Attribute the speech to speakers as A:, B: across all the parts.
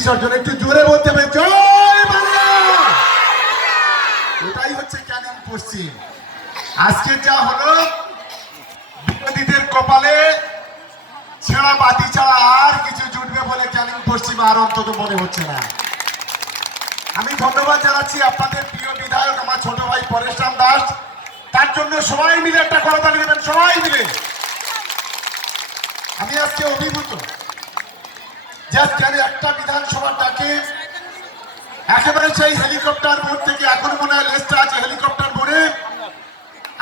A: বিসর্জন একটু জোরে বলতে হবে। জয় বাংলা! এটাই হচ্ছে ক্যানিং পশ্চিম। আজকে যা হলো, বিরোধীদের কপালে ছেঁড়া বাতি ছাড়া আর কিছু জুটবে বলে ক্যানিং পশ্চিম আর অন্তত মনে হচ্ছে না। আমি ধন্যবাদ জানাচ্ছি আপনাদের প্রিয় বিধায়ক, আমার ছোট ভাই পরেশরাম দাস। তার জন্য সবাই মিলে একটা করতালি দেবেন, সবাই মিলে। আমি আজকে অভিভূত। একটা বিধানসভার ডাকে, একেবারে সেই হেলিকপ্টার থেকে এখন মনে হয় আছে, হেলিকপ্টার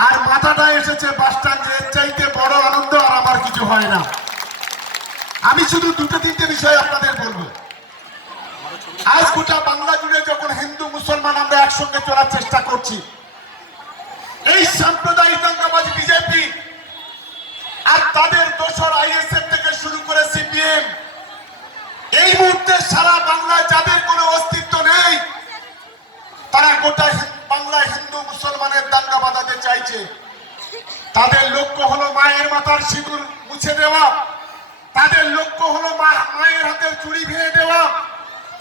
A: আর মাথাটা এসেছে চাইতে বড় আনন্দ আর আমার কিছু হয় না। আমি শুধু দুটো তিনটে বিষয় আপনাদের বলব। আজ গোটা বাংলা জুড়ে যখন হিন্দু, মুসলমান আমরা একসঙ্গে চলার চেষ্টা করছি, এই সাম্প্রদায়িক দাঙ্গাবাজ বিজেপি আর তাদের দোসর সারা বাংলায় যাদের কোনো অস্তিত্ব নেই, তারা গোটা বাংলায় হিন্দু, মুসলমানের দাঙ্গা বাঁধাতে চাইছে। তাদের লক্ষ্য হলো মায়ের মাথার সিঁদুর মুছে দেওয়া। তাদের লক্ষ্য হলো মায়ের হাতের চুড়ি ভেঙে দেওয়া।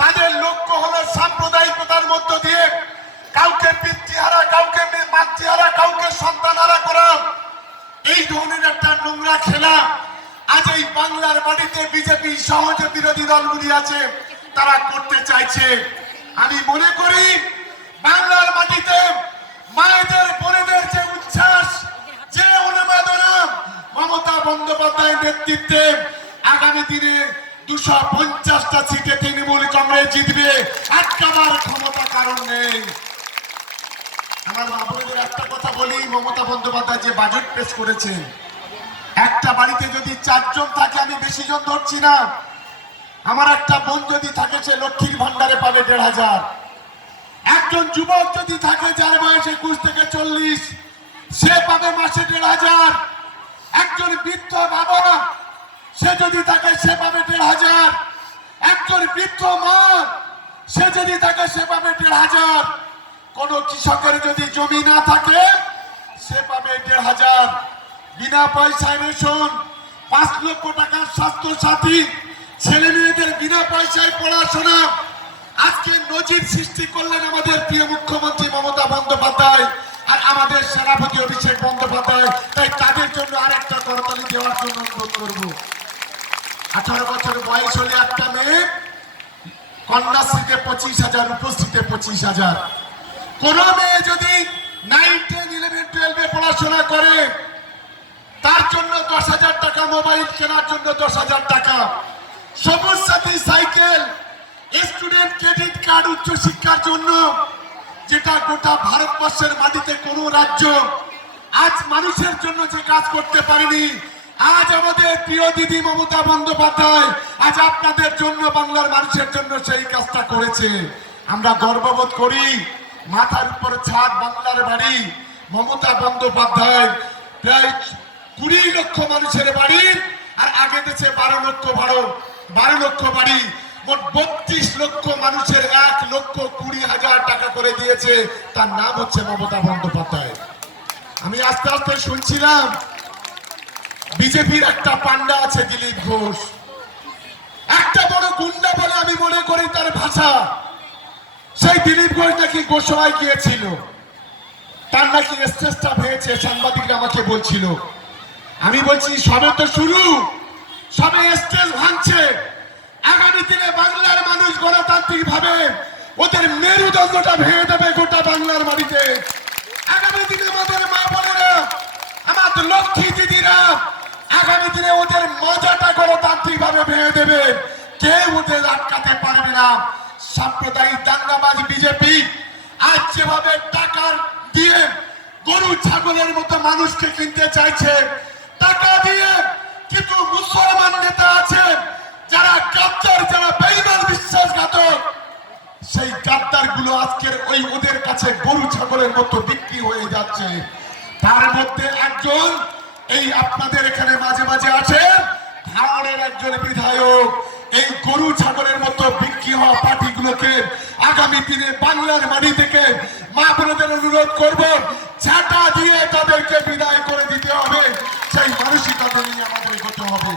A: তাদের লক্ষ্য হলো সাম্প্রদায়িকতার মধ্য দিয়ে কাউকে পিতৃহারা কাউকে মাতৃহারা কাউকে সন্তানহারা করা। এই ধরনের একটা নোংরা খেলা আজ এই বাংলার মাটিতে বিজেপি সহজে বিরোধী দলগুলি আছে, তারা করতে চাইছে। আমি মনে করি বাংলার মাটিতে মায়েদের বোনেদের যে উচ্ছ্বাস, যে উন্মাদনা মমতা বন্দ্যোপাধ্যায়ের নেতৃত্বে আগামী দিনে দুশো পঞ্চাশটা সিটে তৃণমূল কংগ্রেস জিতবে। আটকাবার ক্ষমতা কারণ নেই। আমার আপনাদের একটা কথা বলি, মমতা বন্দ্যোপাধ্যায় যে বাজেট পেশ করেছেন একটা বাড়িতে যদি চারজন থাকে, আমি বেশি জন ধরছি না। আমার একটা বোন যদি থাকে, সে লক্ষ্মীর ভান্ডারে পাবে দেড় হাজার। একজন যুবক যদি থাকে, যার বয়স একুশ থেকে চল্লিশ, সে পাবে মাসে দেড় হাজার। একজন বৃদ্ধ বাবা, সে যদি থাকে, সে পাবে দেড় হাজার। একজন বৃদ্ধ মা, সে যদি থাকে, সে পাবে দেড় হাজার। কোন কৃষকের যদি জমি না থাকে, সে পাবে দেড় হাজার। বিনা পয়সায় রেশন পাঁচ লক্ষ টাকার স্বাস্থ্য সাথী ছেলে মেয়েদের বিনা পয়সায় পড়াশোনা। আজকে নজির সৃষ্টি করলেন আমাদের প্রিয় মুখ্যমন্ত্রী মমতা বন্দ্যোপাধ্যায় আর আমাদের সেনাপতি অভিষেক বন্দ্যোপাধ্যায়। তাই তাদের জন্য আরেকটা করতালি দেওয়ার জন্য অনুরোধ করব। আঠারো বছর বয়স হলে একটা মেয়ে কন্যাশ্রীতে পঁচিশ হাজার, উপস্থিতে পঁচিশ হাজার। কোন মেয়ে যদি নাইন টেন ইলেভেন টুয়েলভে পড়াশোনা করে তার জন্য দশ হাজার টাকা, মোবাইল কেনার জন্য দশ হাজার টাকা। সবুজ সাথী সাইকেল, স্টুডেন্ট ক্রেডিট কার্ড উচ্চ শিক্ষার জন্য, যেটা গোটা ভারতবর্ষের মাটিতে কোনো রাজ্য আজ মানুষের জন্য যে কাজ করতে পারেনি, আজ আমাদের প্রিয় দিদি মমতা বন্দ্যোপাধ্যায় আজ আপনাদের জন্য বাংলার মানুষের জন্য সেই কাজটা করেছে। আমরা গর্ববোধ করি, মাথার উপর ছাদ বাংলার বাড়ি, মমতা বন্দ্যোপাধ্যায়, প্রায় কুড়ি লক্ষ মানুষের বাড়ি, আর আগে দেশে বারো লক্ষ বারো বারো লক্ষ বাড়ি, মোট বত্রিশ লক্ষ মানুষের এক লক্ষ কুড়ি হাজার টাকা করে দিয়েছে। তার নাম হচ্ছে মমতা বন্দ্যোপাধ্যায়। আমি আস্তে আস্তে শুনছিলাম, বিজেপির একটা পান্ডা আছে দিলীপ ঘোষ। একটা বড় গুন্ডা বলে আমি মনে করি তার ভাষা। সেই দিলীপ ঘোষ নাকি গোসবায় গিয়েছিল। তার নাকি স্টেজটা ভেঙেছে, সাংবাদিকরা আমাকে বলছিল। আমি বলছি, সবে তো শুরু। সবে স্টেজ ভাঙছে। আগামী দিনে বাংলার মানুষ গণতান্ত্রিক ভাবে ওদের মেরুদণ্ডটা ভেঙে দেবে গোটা বাংলার মাটিতে। আগামী দিনে আমাদের মা বোনেরা আমাদের লক্ষ্মী দিদিরা, আগামী দিনে ওদের মজাটা গণতান্ত্রিক ভাবে ভেঙে দেবে। কেউ ওদের আটকাতে পারবে না। সাম্প্রদায়িক দাঙ্গাবাজ বিজেপি আজ যেভাবে টাকার দিয়ে গরু, ছাগলের মতো মানুষকে কিনতে চাইছে টাকা দিয়ে কিন্তু মুসলমান নেতা আছে যারা গাদ্দার, যারা বেইমান বিশ্বাসঘাতক, সেই গাদ্দারগুলো আজকের ওই ওদের কাছে গরু ছাগলের মতো বিক্রি হয়ে যাচ্ছে। তার মধ্যে একজন, এই আপনাদের এখানে মাঝে মাঝে আছে ভাঙড়ের একজন বিধায়ক। এই গরু ছাগলের মতো বিক্রি হওয়া পার্টিগুলোকে আগামী দিনে বাংলার মাটি থেকে মা বোনদের অনুরোধ করব ছাটা দিয়ে তাদেরকে বিদায় করে দিতে হবে। সেই মানসিকতা নিয়ে আমাদের এগোতে হবে।